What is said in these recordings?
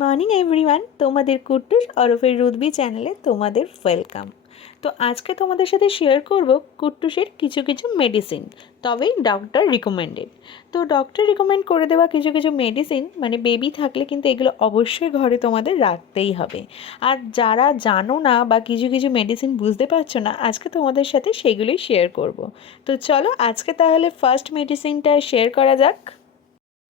Morning, everyone. তোমাদের কুট্টুস অরফের রুদবি চ্যানেলে তোমাদের ওয়েলকাম। তো আজকে তোমাদের সাথে শেয়ার করব কুট্টুসের কিছু কিছু মেডিসিন তবেই ডক্টর রিকমেন্ডেড তো ডক্টর রিকমেন্ড করে দেওয়া কিছু কিছু মেডিসিন মানে বেবি থাকলে কিন্তু এগুলো অবশ্যই ঘরে তোমাদের রাখতেই হবে। আর যারা জানো না বা কিছু কিছু মেডিসিন বুঝতে পারছ না, আজকে তোমাদের সাথে সেগুলোই শেয়ার করব। তো চলো আজকে তাহলে ফার্স্ট মেডিসিনটা শেয়ার করা যাক।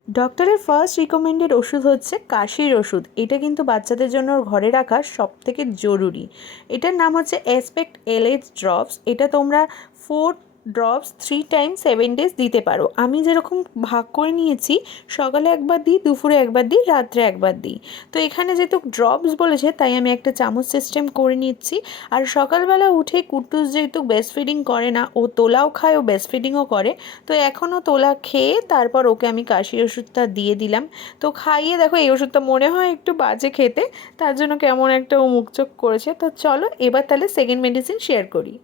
ডক্টরের ফার্স্ট রিকমেন্ডেড ওষুধ হচ্ছে কাশির ওষুধ। এটা কিন্তু বাচ্চাদের জন্য ঘরে রাখা সব থেকে জরুরি। এটার নাম হচ্ছে অ্যাসপেক্ট এলএইচ ড্রপস এটা তোমরা four drops three time seven days দিতে পারো। আমি যেরকম ভাগ করে নিয়েছি, সকালে একবার দিই, দুপুরে একবার দিই, রাত্রে একবার দিই। তো এখানে যেহেতু ড্রপস বলেছে, তাই আমি একটা চামচ সিস্টেম করে নিচ্ছি। আর সকালবেলা উঠে কুট্টুস যেহেতু বেস্ট ফিডিং করে না, ও তোলাও খায়, ও বেস্ট ফিডিংও করে। তো এখনও তোলা খেয়ে তারপর ওকে আমি কাশির ওষুধটা দিয়ে দিলাম। তো খাইয়ে দেখো, এই ওষুধটা মনে হয় একটু বাজে খেতে, তার জন্য কেমন একটা ও মুখ চোখ করেছে। তো চলো, এবার তাহলে সেকেন্ড মেডিসিন শেয়ার করি।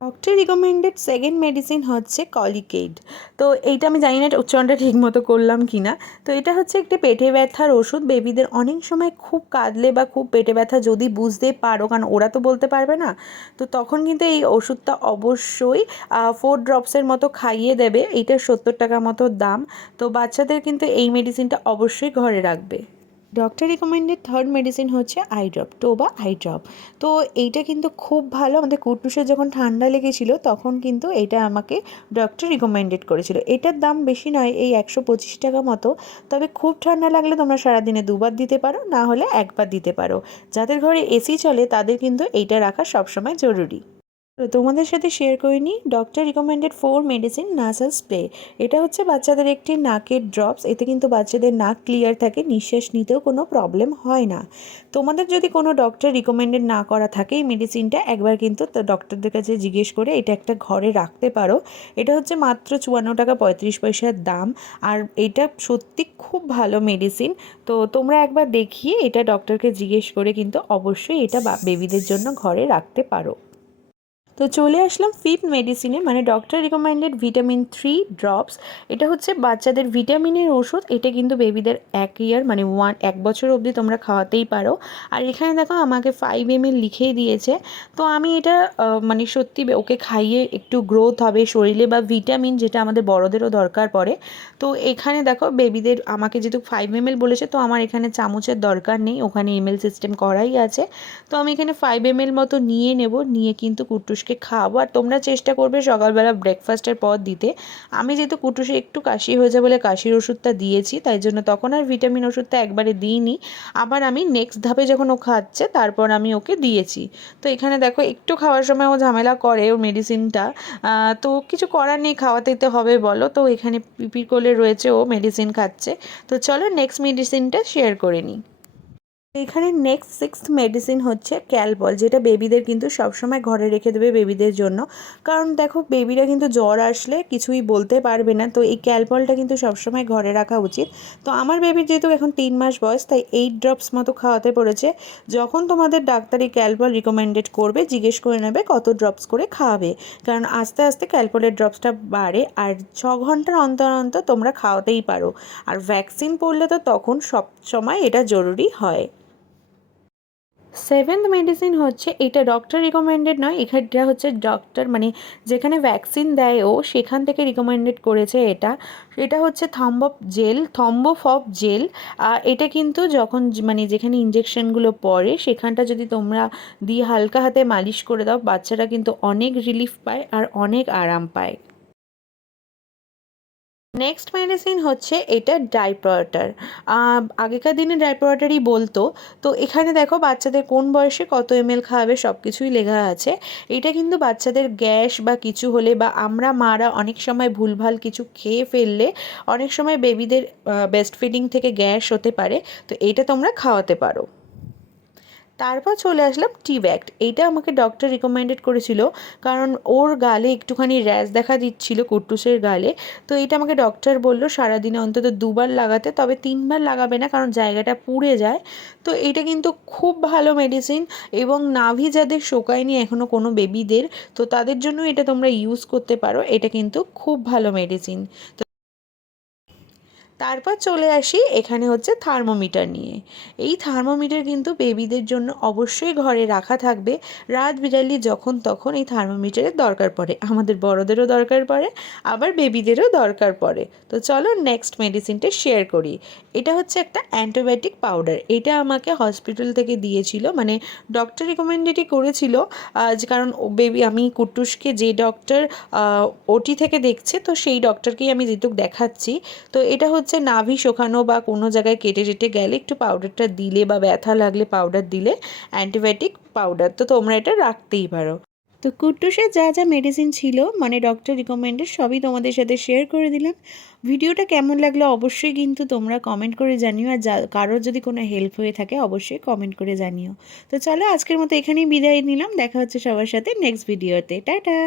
ডক্টর রিকমেন্ডেড সেকেন্ড মেডিসিন হচ্ছে কলিকেড তো এইটা আমি জানি না এটা উচ্চারণটা ঠিক মতো করলাম কি না তো এটা হচ্ছে একটি পেটে ব্যথার ওষুধ। বেবিদের অনেক সময় খুব কাঁদলে বা খুব পেটে ব্যথা যদি বুঝতে পারো, কারণ ওরা তো বলতে পারবে না, তো তখন কিন্তু এই ওষুধটা অবশ্যই ফোর ড্রপসের মতো খাইয়ে দেবে। এইটার সত্তর টাকা মতো দাম। তো বাচ্চাদের কিন্তু এই মেডিসিনটা অবশ্যই ঘরে রাখবে। ডক্টর রিকমেন্ডেড থার্ড মেডিসিন হচ্ছে eye drop Toba eye drop তো এইটা কিন্তু খুব ভালো, আমাদের কুটুসের যখন ঠান্ডা লেগেছিল, তখন কিন্তু এটা আমাকে ডক্টর রিকমেন্ডেড করেছিল। এটার দাম বেশি নয়, এই একশো পঁচিশ টাকা মতো। তবে খুব ঠান্ডা লাগলে তোমরা সারাদিনে দুবার দিতে পারো, না হলে একবার দিতে পারো। যাদের ঘরে এসি চলে, তাদের কিন্তু এইটা রাখা সবসময় জরুরি। তো তোমাদের সাথে শেয়ার করে নিই doctor recommended four medicine nasal spray এটা হচ্ছে বাচ্চাদের একটি নাকের ড্রপস এতে কিন্তু বাচ্চাদের নাক ক্লিয়ার থাকে, নিঃশ্বাস নিতেও কোনো প্রবলেম হয় না। তোমাদের যদি কোনো ডক্টর রিকমেন্ডেড না করা থাকে, এই মেডিসিনটা একবার কিন্তু ডক্টরদের কাছে জিজ্ঞেস করে এটা একটা ঘরে রাখতে পারো। এটা হচ্ছে মাত্র চুয়ান্ন টাকা পঁয়ত্রিশ পয়সার দাম, আর এটা সত্যি খুব ভালো মেডিসিন তো তোমরা একবার দেখিয়ে এটা ডক্টরকে জিজ্ঞেস করে কিন্তু অবশ্যই এটা বেবিদের জন্য ঘরে রাখতে পারো। তো চলে আসলাম ফিফথ মেডিসিনে মানে doctor recommended vitamin three drops এটা হচ্ছে বাচ্চাদের ভিটামিনের ওষুধ, এটা কিন্তু বেবিদের এক ইয়ার মানে ওয়ান এক বছর অবধি তোমরা খাওয়াতেই পারো। আর এখানে দেখো আমাকে ফাইভ এম এল লিখেই দিয়েছে। তো আমি এটা মানে সত্যি ওকে খাইয়ে একটু গ্রোথ হবে, শরীরে বা ভিটামিন যেটা আমাদের বড়দেরও দরকার পড়ে। তো এখানে দেখো বেবিদের আমাকে যেহেতু ফাইভ এম এল বলেছে, তো আমার এখানে চামচের দরকার নেই, ওখানে এমএল সিস্টেম করাই আছে। তো আমি এখানে ফাইভ এম এল মতো নিয়ে নেব, নিয়ে কিন্তু কুট্টুস কুটুসকে খাওয়াবো আর তোমরা চেষ্টা করবে সকালবেলা ব্রেকফাস্টের পর দিতে। আমি যেহেতু কুটুসে একটু কাশি হয়েছে বলে কাশির ওষুধটা দিয়েছি, তাই জন্য তখন আর ভিটামিন ওষুধটা একবারে দিইনি। আবার আমি নেক্সট ধাপে যখন ও খাচ্ছে, তারপর আমি ওকে দিয়েছি। তো এখানে দেখো, একটু খাওয়ার সময় ও ঝামেলা করে ওর মেডিসিনটা তো কিছু করার নেই, খাওয়াতে তো হবে বলো। তো এখানে পিপির কোলে রয়েছে ও মেডিসিন খাচ্ছে। তো চলো নেক্সট মেডিসিনটা শেয়ার করে নিই। এখানে নেক্সট সিক্স মেডিসিন হচ্ছে ক্যালবল যেটা বেবিদের কিন্তু সবসময় ঘরে রেখে দেবে বেবিদের জন্য। কারণ দেখো বেবিরা কিন্তু জ্বর আসলে কিছুই বলতে পারবে না। তো এই ক্যালবলটা কিন্তু সবসময় ঘরে রাখা উচিত। তো আমার বেবির যেহেতু এখন তিন মাস বয়স, তাই এইট ড্রপস মতো খাওয়াতে পড়েছে। যখন তোমাদের ডাক্তারি ক্যালবল রিকমেন্ডেড করবে, জিজ্ঞেস করে নেবে কত ড্রপস করে খাওয়াবে। কারণ আস্তে আস্তে ক্যালপলের ড্রপসটা বাড়ে, আর ছ ঘণ্টার অন্তর অন্তর তোমরা খাওয়াতেই পারো। আর ভ্যাকসিন পড়লে তো তখন সব সময় এটা জরুরি হয়। সেভেন্থ মেডিসিন হচ্ছে, এটা ডক্টর রিকমেন্ডেড নয়, এখানটা হচ্ছে ডক্টর মানে যেখানে ভ্যাকসিন দেয় ও, সেখান থেকে রিকমেন্ডেড করেছে এটা। এটা হচ্ছে থম্বপ জেল থম্বোফপ জেল এটা কিন্তু যখন মানে যেখানে ইঞ্জেকশনগুলো পড়ে, সেখানটা যদি তোমরা দিয়ে হালকা হাতে মালিশ করে দাও, বাচ্চারা কিন্তু অনেক রিলিফ পায় আর অনেক আরাম পায়। নেক্সট মেডিসিন হচ্ছে এটা ডাইপ্রোয়াটার আগেকার দিনে ডাইপ্রোয়াটারই বলতো। তো এখানে দেখো বাচ্চাদের কোন বয়সে কত এমএল খাওয়াবে সব কিছুই লেখা আছে। এটা কিন্তু বাচ্চাদের গ্যাস বা কিছু হলে বা আমরা মারা অনেক সময় ভুলভাল কিছু খেয়ে ফেললে অনেক সময় বেবিদের বেস্ট ফিডিং থেকে গ্যাস হতে পারে। তো এইটা তোমরা খাওয়াতে পারো। তারপর চলে আসলাম টি ব্যাক্ট এইটা আমাকে ডক্টর রিকমেন্ডেড করেছিল, কারণ ওর গালে একটুখানি র্যাশ দেখা দিচ্ছিল, কুট্টুসের গালে। তো এটা আমাকে ডক্টর বলল, সারাদিনে অন্তত দুবার লাগাতে, তবে তিনবার লাগাবে না, কারণ জায়গাটা পুড়ে যায়। তো এটা কিন্তু খুব ভালো মেডিসিন এবং নাভি যাদের শোকায়নি এখনও কোনো বেবিদের তো তাদের জন্য এটা তোমরা ইউজ করতে পারো। এটা কিন্তু খুব ভালো মেডিসিন তো তারপর চলে আসি এখানে হচ্ছে থার্মোমিটার নিয়ে। এই থার্মোমিটার কিন্তু বেবিদের জন্য অবশ্যই ঘরে রাখা থাকবে। রাত বিরালি যখন তখন এই থার্মোমিটারের দরকার পড়ে। আমাদের বড়দেরও দরকার পড়ে, আবার বেবিদেরও দরকার পড়ে। তো চলো নেক্সট মেডিসিনটা শেয়ার করি। এটা হচ্ছে একটা অ্যান্টিবায়োটিক পাউডার এটা আমাকে হসপিটাল থেকে দিয়েছিল মানে ডক্টর রিকমেন্ডেডই করেছিল কারণ বেবি আমি কুট্টুসকে যে ডক্টর ওটি থেকে দেখছে, তো সেই ডক্টরকেই আমি যেটুক দেখাচ্ছি। তো এটা হচ্ছে নাভি শোকানো বা কোনো জায়গায় কেটে টেটে গেলে একটু পাউডারটা দিলে বা ব্যথা লাগলে পাউডার দিলে অ্যান্টিবায়োটিক পাউডার তো তোমরা এটা রাখতেই পারো। তো কুট্টুসের যা যা মেডিসিন ছিল মানে ডক্টর রিকমেন্ডেড সবই তোমাদের সাথে শেয়ার করে দিলাম। ভিডিওটা কেমন লাগল অবশ্যই কিন্তু তোমরা কমেন্ট করে জানিও, আর যা, কারোর যদি কোনো হেল্প হয়ে থাকে অবশ্যই কমেন্ট করে জানিও। তো চলো আজকের মতো এখানেই বিদায় নিলাম, দেখা হচ্ছে সবার সাথে নেক্সট ভিডিওতে টাটা!